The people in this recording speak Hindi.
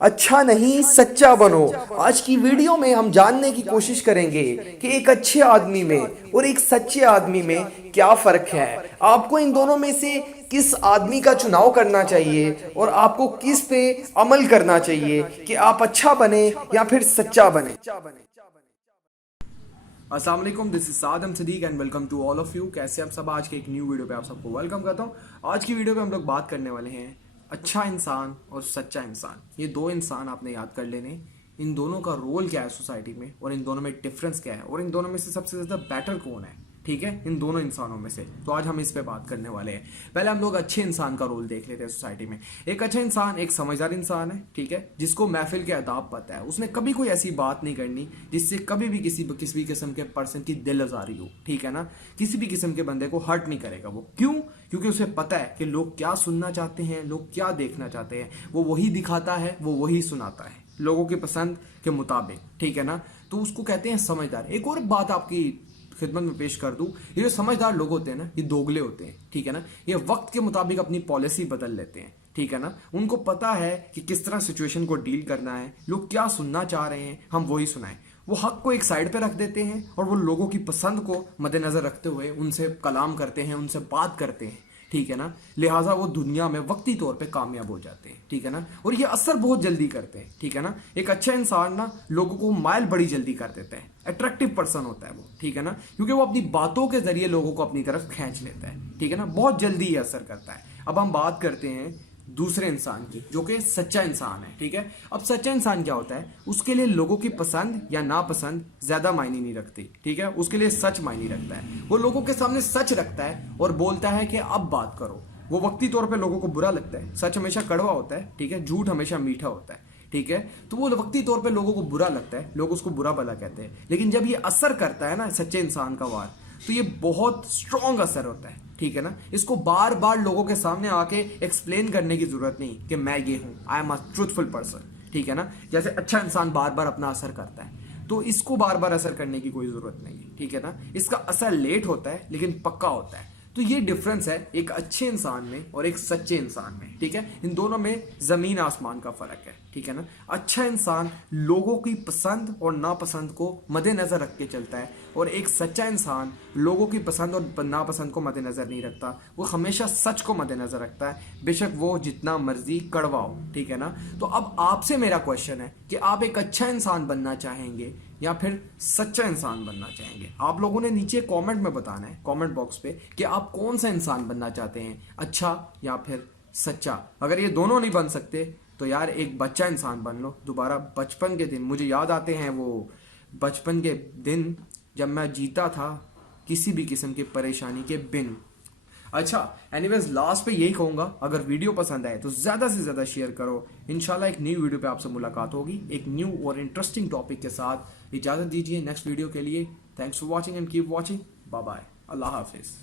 अच्छा नहीं, सच्चा बनो। आज की वीडियो में हम जानने की कोशिश करेंगे कि एक अच्छे आदमी में और एक सच्चे आदमी में क्या फर्क है। आपको इन दोनों में से किस आदमी का चुनाव करना चाहिए और आपको किस पे अमल करना चाहिए कि आप अच्छा बने या फिर सच्चा बने। अस्सलाम वालेकुम, this is Sadam Sadiq and welcome to all of you. कैसे आप सब? आज के एक न्यू वीडियो पे आप सबको वेलकम करता हूँ। आज की वीडियो पे हम लोग बात करने वाले हैं अच्छा इंसान और सच्चा इंसान। ये दो इंसान आपने याद कर लेने। इन दोनों का रोल क्या है सोसाइटी में और इन दोनों में डिफरेंस क्या है और इन दोनों में से सबसे ज़्यादा बेटर कौन है, ठीक है, इन दोनों इंसानों में से। तो आज हम इस पे बात करने वाले हैं। पहले हम लोग अच्छे इंसान का रोल देख लेते हैं सोसाइटी में। एक अच्छा इंसान एक समझदार इंसान है, ठीक है, जिसको महफिल के आदाब पता है। उसने कभी कोई ऐसी बात नहीं करनी जिससे कभी भी किसी भी किस्म के पर्सन की दिल आजारी हो, ठीक है ना। किसी भी किस्म के बंदे को हर्ट नहीं करेगा वो। क्यों? क्योंकि उसे पता है कि लोग क्या सुनना चाहते हैं, लोग क्या देखना चाहते हैं। वो वही दिखाता है, वो वही सुनाता है लोगों की पसंद के मुताबिक, ठीक है ना। तो उसको कहते हैं समझदार। एक और बात आपकी खिदमत में पेश कर दूं, ये जो समझदार लोग होते हैं ना, ये दोगले होते हैं, ठीक है ना। ये वक्त के मुताबिक अपनी पॉलिसी बदल लेते हैं, ठीक है ना। उनको पता है कि किस तरह सिचुएशन को डील करना है, लोग क्या सुनना चाह रहे हैं, हम वही सुनाएं। वो हक को एक साइड पे रख देते हैं और वो लोगों की पसंद को मद्देनजर रखते हुए उनसे कलाम करते हैं, उनसे बात करते हैं, ठीक है ना। लिहाजा वो दुनिया में वक्ती तौर पे कामयाब हो जाते हैं, ठीक है ना। और ये असर बहुत जल्दी करते हैं, ठीक है ना। एक अच्छा इंसान ना लोगों को माइल बड़ी जल्दी कर देता है। अट्रैक्टिव पर्सन होता है वो, ठीक है ना, क्योंकि वो अपनी बातों के जरिए लोगों को अपनी तरफ खींच लेता है, ठीक है ना। बहुत जल्दी ये असर करता है। अब हम बात करते हैं दूसरे इंसान की, जो कि सच्चा इंसान है, ठीक है। अब सच्चा इंसान क्या होता है? उसके लिए लोगों की पसंद या नापसंद ज्यादा मायने नहीं रखती, ठीक है। उसके लिए सच मायने रखता है। वो लोगों के सामने सच रखता है और बोलता है कि अब बात करो। वो वक्ती तौर पे लोगों को बुरा लगता है। सच हमेशा कड़वा होता है, ठीक है, झूठ हमेशा मीठा होता है, ठीक है। तो वो वक्ती तौर पे लोगों को बुरा लगता है, लोग उसको बुरा भला कहते हैं। लेकिन जब ये असर करता है ना सच्चे इंसान का वार, तो ये बहुत स्ट्रॉन्ग असर होता है, ठीक है ना। इसको बार बार लोगों के सामने आके एक्सप्लेन करने की जरूरत नहीं कि मैं ये हूं, I am a truthful person, ठीक है ना। जैसे अच्छा इंसान बार बार अपना असर करता है, तो इसको बार बार असर करने की कोई जरूरत नहीं है, ठीक है ना। इसका असर लेट होता है लेकिन पक्का होता है। तो ये डिफरेंस है एक अच्छे इंसान में और एक सच्चे इंसान में, ठीक है। इन दोनों में जमीन आसमान का फर्क है, ठीक है ना। अच्छा इंसान लोगों की पसंद और नापसंद को मद्देनजर रख के चलता है और एक सच्चा इंसान लोगों की पसंद और नापसंद को मद्देनजर नहीं रखता। वो हमेशा सच को मद्देनजर रखता है, बेशक वो जितना मर्जी कड़वा हो, ठीक है ना। तो अब आपसे मेरा क्वेश्चन है कि आप एक अच्छा इंसान बनना चाहेंगे या फिर सच्चा इंसान बनना चाहेंगे? आप लोगों ने नीचे कमेंट में बताना है, कमेंट बॉक्स पे, कि आप कौन सा इंसान बनना चाहते हैं, अच्छा या फिर सच्चा। अगर ये दोनों नहीं बन सकते तो यार एक बच्चा इंसान बन लो। दोबारा बचपन के दिन मुझे याद आते हैं, वो बचपन के दिन जब मैं जीता था किसी भी किस्म की परेशानी के बिन। अच्छा, एनीवेज लास्ट पे यही कहूंगा, अगर वीडियो पसंद आए तो ज्यादा से ज्यादा शेयर करो। इंशाल्लाह एक न्यू वीडियो पे आपसे मुलाकात होगी एक न्यू और इंटरेस्टिंग टॉपिक के साथ। इजाजत दीजिए नेक्स्ट वीडियो के लिए। Thanks for watching and keep watching. Bye bye. अल्लाह हाफिज।